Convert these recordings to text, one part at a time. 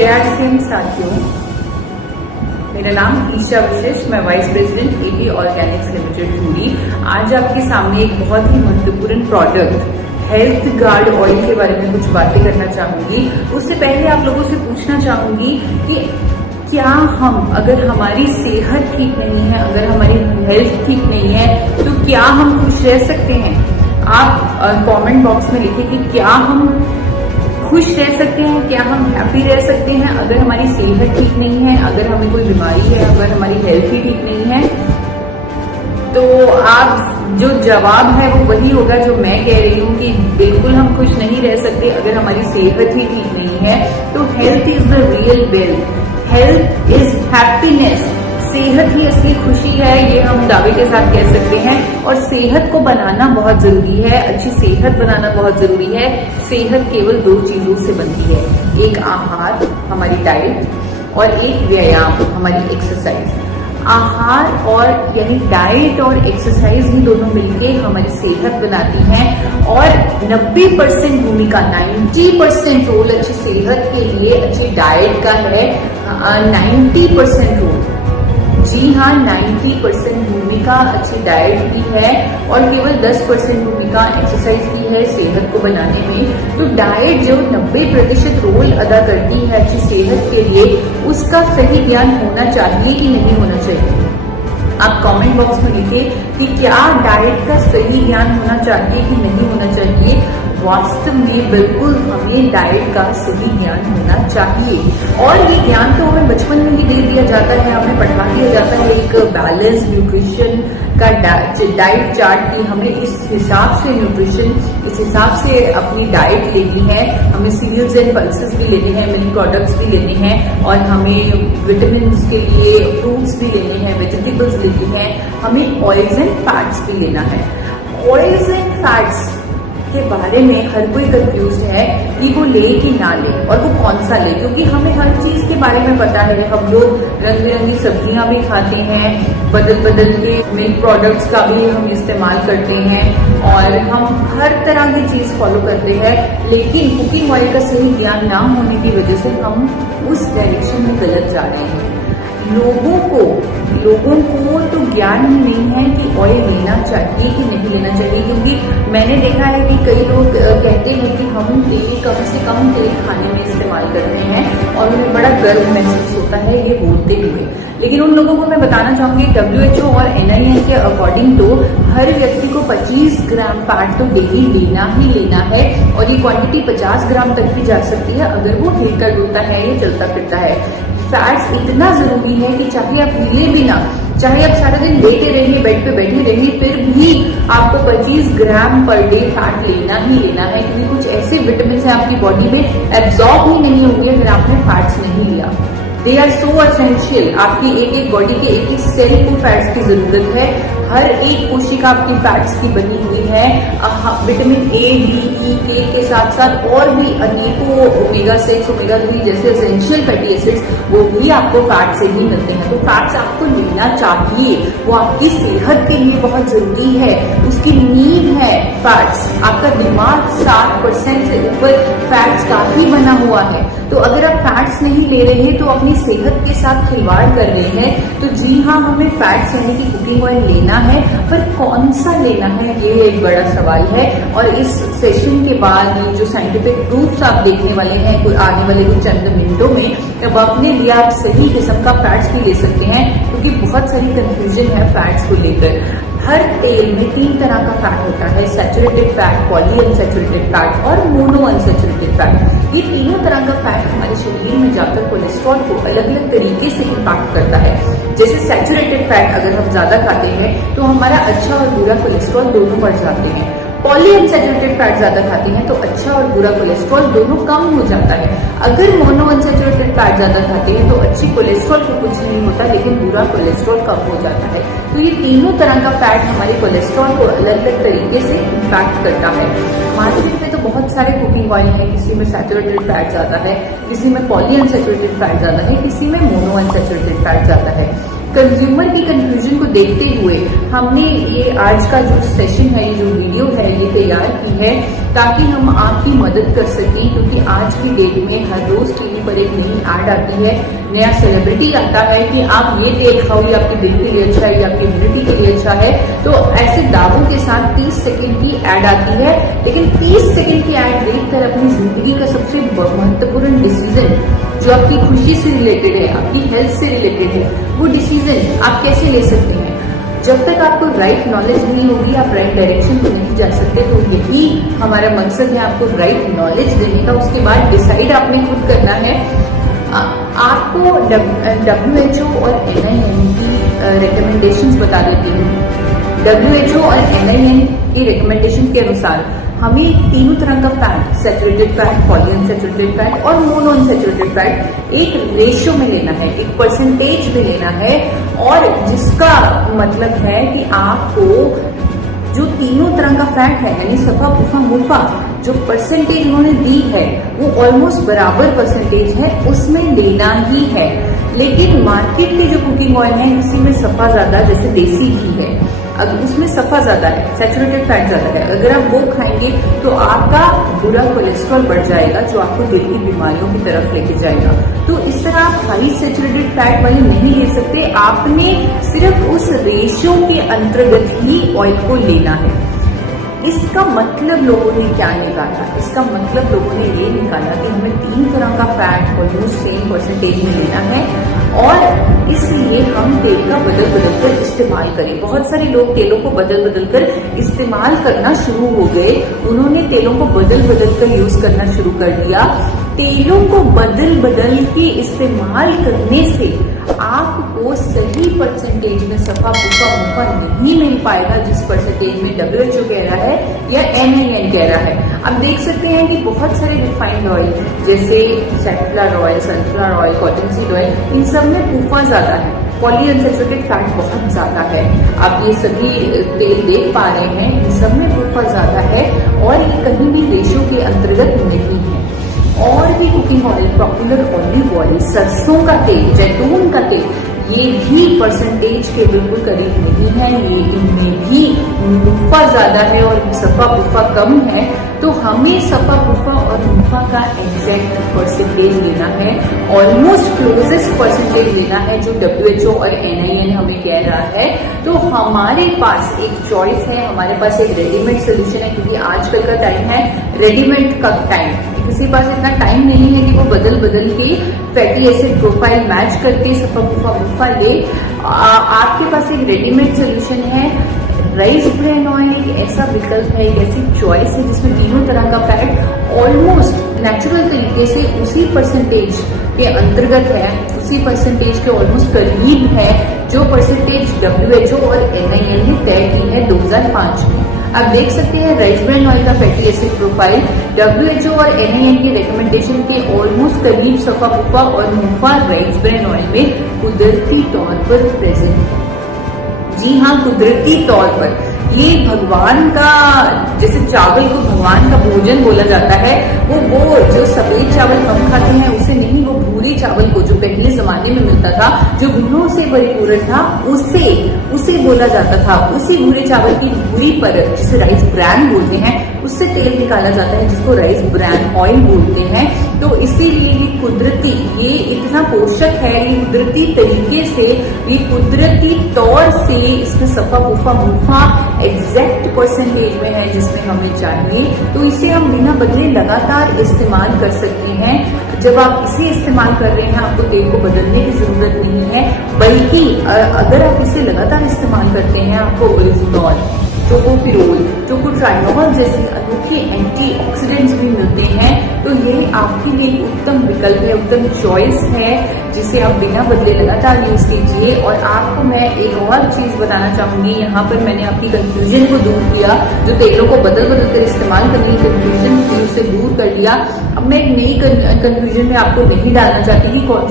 जय साथियों, मेरा नाम ईशा वशिष्ठ, मैं vice president AP Organics limited धुरी। आज आपके सामने एक बहुत ही महत्वपूर्ण प्रोडक्ट हेल्थ गार्ड ऑयल के बारे में कुछ बातें करना चाहूंगी। उससे पहले आप लोगों से पूछना चाहूंगी कि क्या हम, अगर हमारी सेहत ठीक नहीं है, अगर हमारी हेल्थ ठीक नहीं है, तो क्या हम खुश रह सकते हैं? आप कमेंट बॉक्स में लिखिए कि क्या हम खुश रह सकते हैं, क्या हम हैप्पी रह सकते हैं अगर हमारी सेहत ठीक नहीं है, अगर हमें कोई बीमारी है, अगर हमारी हेल्थ ही ठीक नहीं है। तो आप जो जवाब है वो वही होगा जो मैं कह रही हूँ कि बिल्कुल हम खुश नहीं रह सकते अगर हमारी सेहत ही ठीक नहीं है। तो health is the real wealth, health is happiness. सेहत ही असली खुशी है, ये हम दावे के साथ कह सकते हैं। और सेहत को बनाना बहुत जरूरी है, अच्छी सेहत बनाना बहुत जरूरी है। सेहत केवल दो चीजों से बनती है, एक आहार, हमारी डाइट, और एक व्यायाम, हमारी एक्सरसाइज। आहार और यानी डाइट और एक्सरसाइज ही दोनों मिलके हमारी सेहत बनाती हैं। और 90% भूमिका, 90% रोल अच्छी सेहत के लिए अच्छी डाइट का है। 90% रोल, जी हाँ, 90% भूमिका अच्छी डाइट की है और केवल 10% भूमिका एक्सरसाइज की है सेहत को बनाने में। तो डाइट जो 90% रोल अदा करती है अच्छी सेहत के लिए, उसका सही ज्ञान होना चाहिए कि नहीं होना चाहिए? आप कमेंट बॉक्स में लिखिए कि क्या डाइट का सही ज्ञान होना चाहिए कि नहीं होना चाहिए। वास्तव में बिल्कुल हमें डाइट का सही ज्ञान होना चाहिए। और ये ज्ञान तो हमें बचपन में ही दे दिया जाता है, हमें पढ़ा दिया जाता है एक बैलेंस न्यूट्रिशन का डाइट चार्ट की हमें इस हिसाब से न्यूट्रिशन, इस हिसाब से अपनी डाइट लेनी है। हमें सीरियल्स एंड पल्सेस भी लेने हैं, मिल्क प्रोडक्ट्स भी लेने हैं, और हमें विटामिन के लिए फ्रूट्स भी लेने हैं, वेजिटेबल्स लेनी है, हमें ऑयल्स एंड फैट्स भी लेना है। ऑयल्स एंड फैट्स के बारे में हर कोई कंफ्यूज है कि वो ले कि ना ले, और वो कौन सा ले, क्योंकि हमें हर चीज के बारे में पता है। हम लोग रंग बिरंगी सब्जियां भी खाते हैं, बदल बदल के मिल्क प्रोडक्ट्स का भी हम इस्तेमाल करते हैं, और हम हर तरह की चीज फॉलो करते हैं। लेकिन कुकिंग ऑयल का सही ज्ञान ना होने की वजह से हम उस डायरेक्शन में गलत जा रहे हैं। लोगों को तो ज्ञान ही नहीं है कि ऑयल लेना चाहिए कि नहीं लेना चाहिए। क्योंकि मैंने देखा है कि कई लोग कहते हैं कि हम तेल कम से कम तेल खाने में इस्तेमाल करते हैं और उन्हें बड़ा गर्व महसूस होता है ये बोलते हुए। लेकिन उन लोगों को मैं बताना चाहूंगी, WHO और NIN के अकॉर्डिंग तो हर व्यक्ति को 25 ग्राम फैट तो डेली लेना ही लेना है, और ये क्वांटिटी 50 ग्राम तक भी जा सकती है अगर वो हिलता डुलता है या चलता फिरता है। फैट्स इतना जरूरी है कि चाहे आप हिले भी ना, चाहे आप सारा दिन लेटे रहिए, बेड पे बैठे रहिए, फिर भी आपको 25 ग्राम पर डे फैट लेना ही लेना है। क्योंकि कुछ ऐसे विटामिन है आपकी बॉडी में एब्जॉर्ब ही नहीं होंगे अगर आपने फैट्स नहीं लिया। They are so essential. आपकी एक एक बॉडी के एक एक सेल को फैट्स की जरूरत है। हर एक कोशिका आपकी फैट्स की बनी हुई है। Vitamin A, D, E, K के साथ साथ और भी अनेकों ओमेगा 6, ओमेगा 3 जैसे एसेंशियल फैटी एसिड्स, वो भी आपको फैट से ही मिलते हैं। तो फैट्स आपको लेना चाहिए, वो आपकी सेहत के लिए बहुत जरूरी है। उसकी नींव है फैट्स। आपका दिमाग 60% से ऊपर फैट्स का ही बना हुआ है। तो अगर आप फैट्स नहीं ले रहे हैं तो अपनी सेहत के साथ खिलवाड़ कर रहे हैं। तो जी हाँ, हमें फैट्स यानी कि कुकिंग ऑयल लेना है, पर कौन सा लेना है ये एक बड़ा सवाल है। और इस सेशन के बाद जो साइंटिफिक प्रूफ्स आप देखने वाले हैं आने वाले कुछ चंद मिनटों में, तब अपने लिए आप सही किस्म का फैट्स भी ले सकते हैं। क्योंकि बहुत सारी कंफ्यूजन है फैट्स को लेकर। हर तेल में 3 तरह का फैट होता है, saturated fat, poly unsaturated fat और मोनो अनसैचुरेटेड फैट। ये तीनों तरह का फैट हमारे शरीर में जाकर कोलेस्ट्रॉल को अलग अलग तरीके से इम्पैक्ट करता है। जैसे सैचुरेटेड फैट अगर हम ज्यादा खाते हैं तो हमारा अच्छा और बुरा कोलेस्ट्रॉल दोनों बढ़ जाते हैं। पॉली अनसैचुरेटेड फैट ज्यादा खाते हैं तो अच्छा और बुरा कोलेस्ट्रॉल दोनों कम हो जाता है। अगर मोनो अनसैचुरेटेड फैट ज्यादा खाते हैं तो अच्छी कोलेस्ट्रॉल को कुछ नहीं होता, लेकिन बुरा कोलेस्ट्रॉल कम हो जाता है। तो ये तीनों तरह का फैट हमारे कोलेस्ट्रॉल को अलग अलग तरीके से इम्पैक्ट करता है। मार्केट में तो बहुत सारे कुकिंग ऑयल है, किसी में सैचुरेटेड फैट ज्यादा है, किसी में पॉली अनसैचुरेटेड फैट ज्यादा है, किसी में मोनो अनसैचुरेटेड फैट ज्यादा है। कंज्यूमर की कंफ्यूजन को देखते हुए हमने ये आज का जो सेशन है, ये जो वीडियो है, ये तैयार की है ताकि हम आपकी मदद कर सकें। क्योंकि आज की डेट में हर रोज टीवी पर एक नई ऐड आती है, नया सेलिब्रिटी आता है कि आप ये तेल खाओ, ये आपके दिल के लिए अच्छा है, ये आपकी इम्यूनिटी के लिए अच्छा है। तो ऐसे दावों के साथ 30 सेकंड की ऐड आती है, लेकिन 30 सेकंड की ऐड देखकर अपनी जिंदगी का सबसे महत्वपूर्ण डिसीजन जो आपकी खुशी से रिलेटेड है, आपकी हेल्थ से रिलेटेड है, वो डिसीजन आप कैसे ले सकते हैं? जब तक आपको राइट नॉलेज नहीं होगी, आप राइट डायरेक्शन में नहीं जा सकते। तो यही हमारा मकसद है, आपको राइट नॉलेज देने का। उसके बाद डिसाइड आपने खुद करना है। आपको WHO और NIN की रिकमेंडेशंस बता देती हूँ। WHO और NIN की रिकमेंडेशन के अनुसार हमें तीनों तरह का fat, saturated fat, polyunsaturated fat और मोनोअनसैचुरेटेड फैट एक रेशियो में लेना है, एक परसेंटेज में लेना है। और जिसका मतलब है कि आपको जो तीनों तरह का फैट है, यानी सफा, पुफा, मुफा, जो परसेंटेज उन्होंने दी है वो ऑलमोस्ट बराबर परसेंटेज है, उसमें लेना ही है। लेकिन मार्केट के जो कुकिंग ऑयल है, किसी में सफा ज्यादा, जैसे देसी घी है, अगर उसमें सफा ज्यादा है, सैचुरेटेड फैट ज्यादा है, अगर आप वो खाएंगे तो आपका बुरा कोलेस्ट्रॉल बढ़ जाएगा, जो आपको दिल की बीमारियों की तरफ लेके जाएगा। तो इस तरह आप हाई सैचुरेटेड फैट वाली नहीं ले सकते। आपने सिर्फ उस रेशियो के अंतर्गत ही ऑयल को लेना है। इसका मतलब लोगों ने क्या निकाला? इसका मतलब लोगों ने ये निकाला कि हमें 3 तरह का फैट ऑलमोस्ट सेम परसेंटेज में लेना है और इसलिए हम तेल का बदल बदल कर इस्तेमाल करें। बहुत सारे लोग तेलों को बदल बदल कर इस्तेमाल करना शुरू हो गए। उन्होंने तेलों को बदल बदल कर यूज करना शुरू कर दिया। तेलों को बदल बदल के इस्तेमाल करने से आपको सही परसेंटेज में सफा, पुफा, मुफा नहीं मिल पाएगा, जिस परसेंटेज में WHO कह रहा है या NIN कह रहा है। आप देख सकते हैं कि बहुत सारे रिफाइंड ऑयल जैसे safflower oil, sunflower oil, cotton seed oil, इन सब में पुफा ज्यादा है, पॉलीअनसैचुरेटेड फैट बहुत ज्यादा है। आप ये सभी तेल देख पा रहे हैं, इन सब में पुफा ज्यादा है और ये कहीं भी रेशियो के अंतर्गत नहीं है। और भी cooking oil, popular olive oil, सरसों का तेल, जैतून का तेल, ये भी परसेंटेज के बिल्कुल करीब नहीं है। ये इनमें भी मुफा ज्यादा है और सफा पुफा कम है। तो हमें सफा पुफा और मुफा का एग्जैक्ट परसेंटेज लेना है, ऑलमोस्ट क्लोजेस्ट परसेंटेज लेना है जो WHO और NIN हमें कह रहा है। तो हमारे पास एक चॉइस है, हमारे पास एक रेडीमेड सोल्यूशन है। क्योंकि आजकल का टाइम है रेडीमेड का टाइम, किसी पास इतना टाइम नहीं है कि वो बदल बदल के फैटी एसिड प्रोफाइल मैच करके सफा पुफा मुफा ले। आपके पास एक रेडीमेड सोल्यूशन है। राइस ब्रान ऑयल एक ऐसा विकल्प है, एक ऐसी चॉइस है जिसमें तीनों तरह का फैट ऑलमोस्ट नेचुरल तरीके से उसी परसेंटेज के अंतर्गत है, उसी परसेंटेज के ऑलमोस्ट करीब है जो परसेंटेज WHO और NIN ने तय की है 2005 में। आप देख सकते हैं राइस ब्रान ऑयल का फैटी एसिड प्रोफाइल WHO और NIN के रिकमेंडेशन के ऑलमोस्ट करीब सफा पुफा और मुफा राइस ब्रान ऑयल में कुदरती तौर पर प्रेजेंट है। जी हाँ, कुदरती तौर पर। ये भगवान का, जैसे चावल को भगवान का भोजन बोला जाता है, वो जो सफेद चावल हम खाते हैं उसे नहीं, वो भूरे चावल को जो पहले जमाने में मिलता था, जो गुणों से परिपूर्ण था, उसे बोला जाता था। उसी भूरे चावल की भूरी परत, जिसे राइस ब्रान बोलते हैं, उससे तेल निकाला जाता है, जिसको राइस ब्रान ऑयल बोलते हैं। तो इसीलिए ये कुदरती, ये इतना पोषक है, ये कुदरती तरीके से, ये कुदरती तौर से इसमें सफा पुफा मुफा एग्जैक्ट परसेंटेज में है जिसमें हमें चाहिए। तो इसे हम बिना बदले लगातार इस्तेमाल कर सकते हैं। जब आप इसे इस्तेमाल कर रहे हैं, आपको तेल को बदलने की जरूरत नहीं है, बल्कि अगर आप इसे लगातार इस्तेमाल करते हैं, आपको ओरिजिनॉल, टोकोफिरोल, टोकोट्राइनोल जैसे अनोखे एंटीऑक्सीडेंट्स भी मिलते हैं। तो ये आपके लिए एक उत्तम विकल्प है, उत्तम चॉइस है, जिसे आप बिना बदले लगातार यूज कीजिए। और आपको मैं एक और चीज बताना चाहूंगी, यहाँ पर मैंने आपकी कंफ्यूजन को दूर किया, जो तेलों को बदल बदल कर इस्तेमाल करने की कंफ्यूजन से दूर कर दिया। अब मैं एक नई कंफ्यूजन में आपको नहीं डालना चाहती कि कौन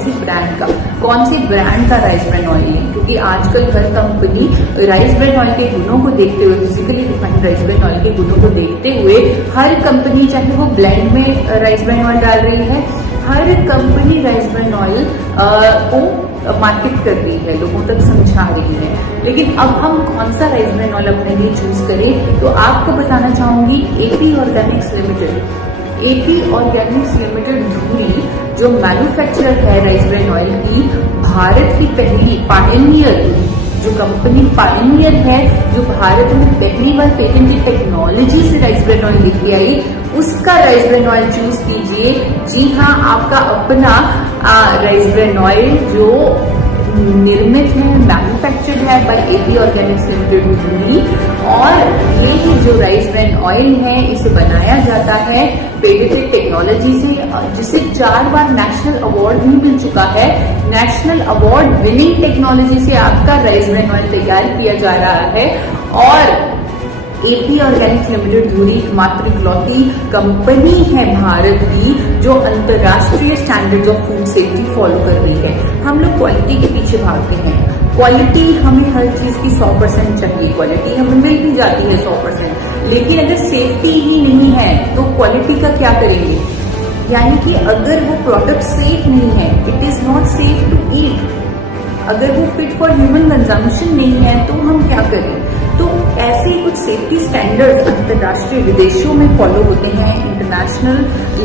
सी ब्रांड का राइस ब्रान ऑयल है, क्योंकि आजकल हर कंपनी राइस ब्रान ऑयल के गुणों को देखते हुए, physically refined rice bran oil के गुणों को देखते हुए, हर कंपनी चाहे वो ब्लेंड में राइस ब्रान ऑयल डाल रही है, हर कंपनी राइस ब्रान ऑयल को मार्केट कर रही है, लोगों तक समझा रही है। लेकिन अब हम कौन सा राइस ब्रान ऑयल अपने लिए चूज करें, तो आपको बताना चाहूंगी AP Organics limited. AP Organics limited धुरी जो मैन्युफैक्चरर है राइस ब्रान ऑयल की, भारत की पहली पायनियर, जो कंपनी पायनियर है, जो भारत में पहली बार पेटेंटेड टेक्नोलॉजी से राइस ब्रान ऑयल लेके आई, उसका राइस ब्रान ऑयल चूज कीजिए। जी हाँ, आपका अपना राइस ब्रान ऑयल जो निर्मित है, मैन्युफैक्चर्ड है बाय एपी ऑर्गेनिक्स लिमिटेड धुरी। और ये जो राइस ब्रान ऑयल है, इसे बनाया जाता है पेटेंटेड टेक्नोलॉजी से, जिसे 4 बार नेशनल अवार्ड भी मिल चुका है। नेशनल अवार्ड विनिंग टेक्नोलॉजी से आपका राइस ब्रान ऑयल तैयार किया जा रहा है। और एपी ऑर्गेनिक्स लिमिटेड धुरी एकमात्र इकलौती कंपनी है भारत की जो अंतर्राष्ट्रीय standards of food safety follow कर रही है। हम लोग क्वालिटी के पीछे भागते हैं, क्वालिटी हमें हर चीज की 100% चाहिए, क्वालिटी हमें मिल भी जाती है 100%, लेकिन अगर सेफ्टी ही नहीं है तो क्वालिटी का क्या करेंगे। यानी कि अगर वो प्रोडक्ट सेफ नहीं है, it is not safe to eat, अगर वो फिट फॉर ह्यूमन कंजम्पशन नहीं है तो हम क्या करें। तो ऐसे कुछ सेफ्टी स्टैंडर्ड्स अंतर्राष्ट्रीय विदेशों में फॉलो होते हैं, इंटरनेशनल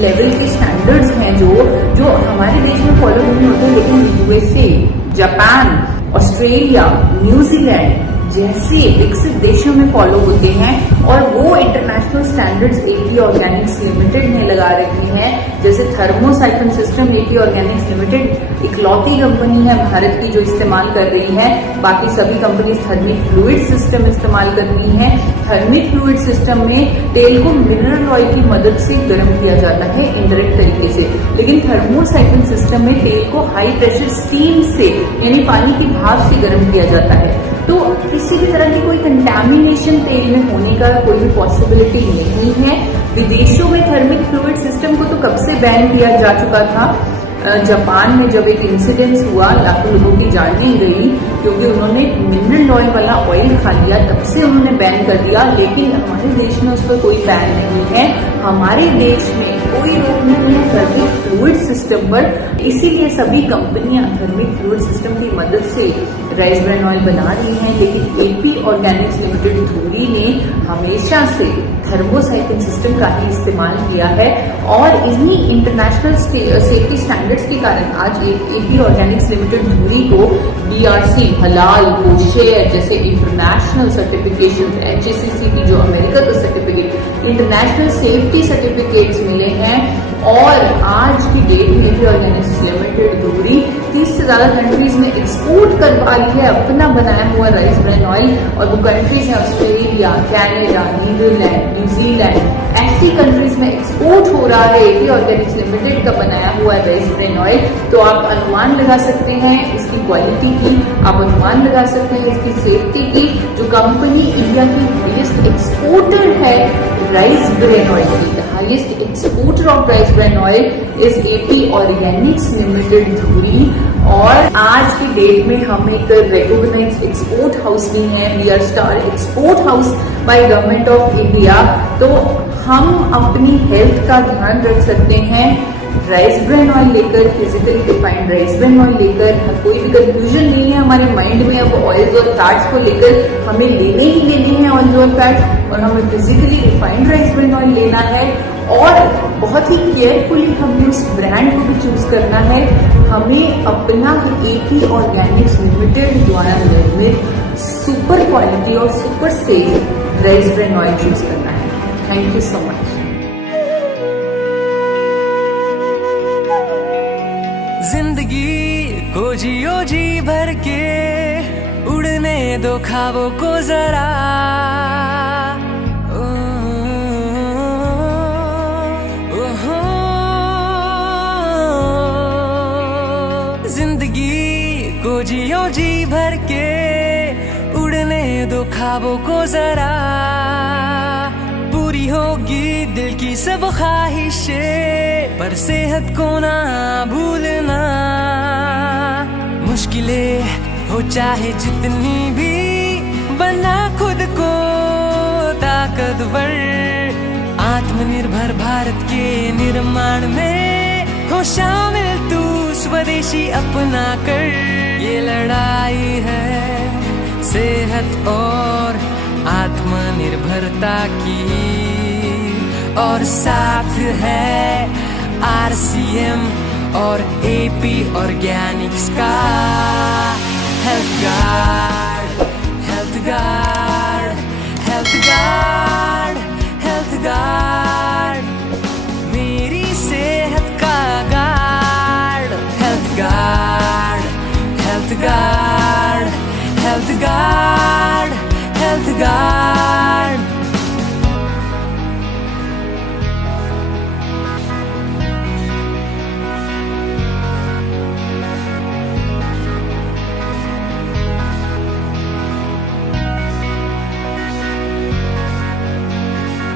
लेवल के स्टैंडर्ड्स हैं जो हमारे देश में फॉलो नहीं होते, लेकिन यूएसए, जापान, ऑस्ट्रेलिया, न्यूजीलैंड जैसे विकसित देशों में फॉलो होते हैं। और वो international standards AP Organics limited ने लगा रखी हैं। जैसे थर्मोसाइक्लिन सिस्टम एपी ऑर्गेनिक्स लिमिटेड इकलौती कंपनी है भारत की जो इस्तेमाल कर रही है, बाकी सभी कंपनी थर्मिक फ्लूइड सिस्टम इस्तेमाल कर रही है। थर्मिक फ्लूइड सिस्टम में तेल को मिनरल ऑयल की मदद से गर्म किया जाता है इनडायरेक्ट तरीके से, लेकिन थर्मोसाइक्लिन सिस्टम में तेल को हाई प्रेशर स्टीम से यानी पानी की भाप से गर्म किया जाता है। तो किसी भी तरह की कोई कंटैमिनेशन तेल में होने का कोई भी पॉसिबिलिटी नहीं है। विदेशों में थर्मिक फ्लूइड सिस्टम को तो कब से बैन किया जा चुका था। जापान में जब एक इंसिडेंस हुआ, लाखों लोगों की जान नहीं गई क्योंकि उन्होंने मिनरल ऑयल वाला ऑयल खा लिया, तब से उन्होंने बैन कर दिया। लेकिन हमारे देश में उस पर कोई बैन नहीं है, हमारे देश में कोई रोक नहीं है थर्मिक फ्लूइड सिस्टम पर। इसीलिए सभी कंपनियां थर्मिक फ्लूइड सिस्टम की मदद से राइस ब्रान ऑयल बना रही हैं। लेकिन एपी ऑर्गेनिक्स लिमिटेड धुरी ने हमेशा से थर्मोसाइक्लिन सिस्टम का ही इस्तेमाल किया है। और इन्हीं इंटरनेशनल सेफ्टी स्टैंडर्ड्स के कारण आज एपी ऑर्गेनिक्स लिमिटेड धुरी को बीआरसी, हलाल, कोशेर जैसे इंटरनेशनल सर्टिफिकेशन, HACCP जो अमेरिका का सर्टिफिकेट, इंटरनेशनल सेफ्टी सर्टिफिकेट्स मिले हैं। और आज की डेट में एपी ऑर्गेनिक्स लिमिटेड धुरी 30 से ज्यादा कंट्रीज में एक्सपोर्ट कर पा रही है अपना बनाया हुआ राइस ब्रान ऑयल। और वो कंट्रीज है ऑस्ट्रेलिया, कनाडा, नीदरलैंड, न्यूजीलैंड, ऐसी कंट्रीज में एक्सपोर्ट हो रहा है एपी ऑर्गेनिक्स लिमिटेड का बनाया हुआ राइस ब्रान ऑयल। तो आप अनुमान लगा सकते हैं इसकी क्वालिटी की, आप अनुमान लगा सकते हैं इसकी सेफ्टी की। जो कंपनी इंडिया की हाईएस्ट एक्सपोर्टर है राइस ब्रान ऑयल की, the highest exporter of rice bran oil is AP Organics limited धुरी। और आज की डेट में हम एक रिकॉग्नाइज्ड एक्सपोर्ट हाउस भी हैं, we are star export house by government of India. तो हम अपनी हेल्थ का ध्यान रख सकते हैं राइस ब्रान ऑयल लेकर, physically refined rice bran oil लेकर। कोई भी कंफ्यूजन नहीं है हमारे माइंड में अब ऑयल्स और फैट्स को लेकर, हमें लेने ही लेने हैं ऑयल्स और फैट्स, और हमें physically refined rice bran oil लेना है। और बहुत ही केयरफुली हमें उस ब्रांड को भी चूज करना है। हमें अपना एपी ऑर्गेनिक्स लिमिटेड द्वारा निर्मित सुपर क्वालिटी और super safe rice bran oil choose करना है। Thank you so much. जिंदगी को जियो जी भर के, उड़ने दो ख्वाबों को जरा। जिंदगी को जियो जी भर के, उड़ने दो ख्वाबों को जरा। पूरी होगी दिल की सब ख्वाहिशें, पर सेहत को ना भूलना। मुश्किलें हो चाहे जितनी भी, बना खुद को ताकतवर। आत्मनिर्भर भारत के निर्माण में हो शामिल तू स्वदेशी अपना कर। ये लड़ाई है सेहत और आत्मनिर्भरता की, और साथ है RCM और AP ऑर्गेनिक्स का health guard, health guard, health guard, health guard, मेरी सेहत का guard. Health guard, health guard, health guard, health guard.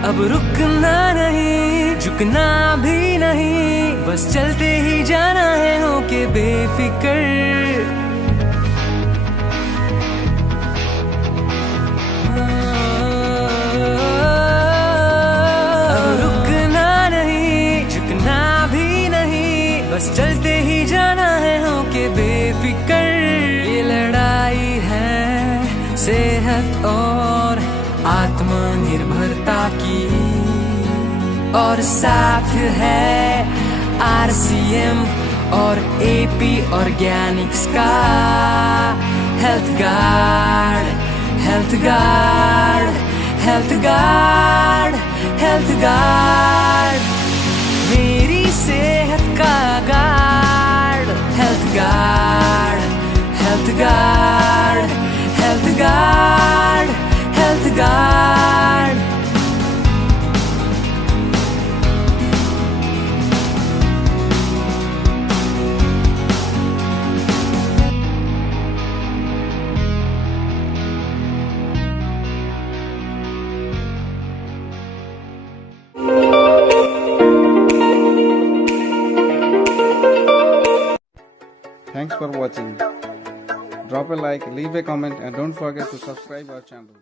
अब रुकना नहीं, झुकना भी नहीं, बस चलते ही जाना है होके बेफिक्र। अब रुकना नहीं, झुकना भी नहीं, बस चलते ही जाना है होके बेफिक्र। ये लड़ाई है सेहत और आत्मनिर्भरता की, और साथ है RCM और AP ऑर्गेनिक्स का health guard, health guard, health guard, health guard, मेरी सेहत का guard. Health guard, health guard, health guard, health guard. Thanks for watching. Drop a like, leave a comment and don't forget to subscribe our channel.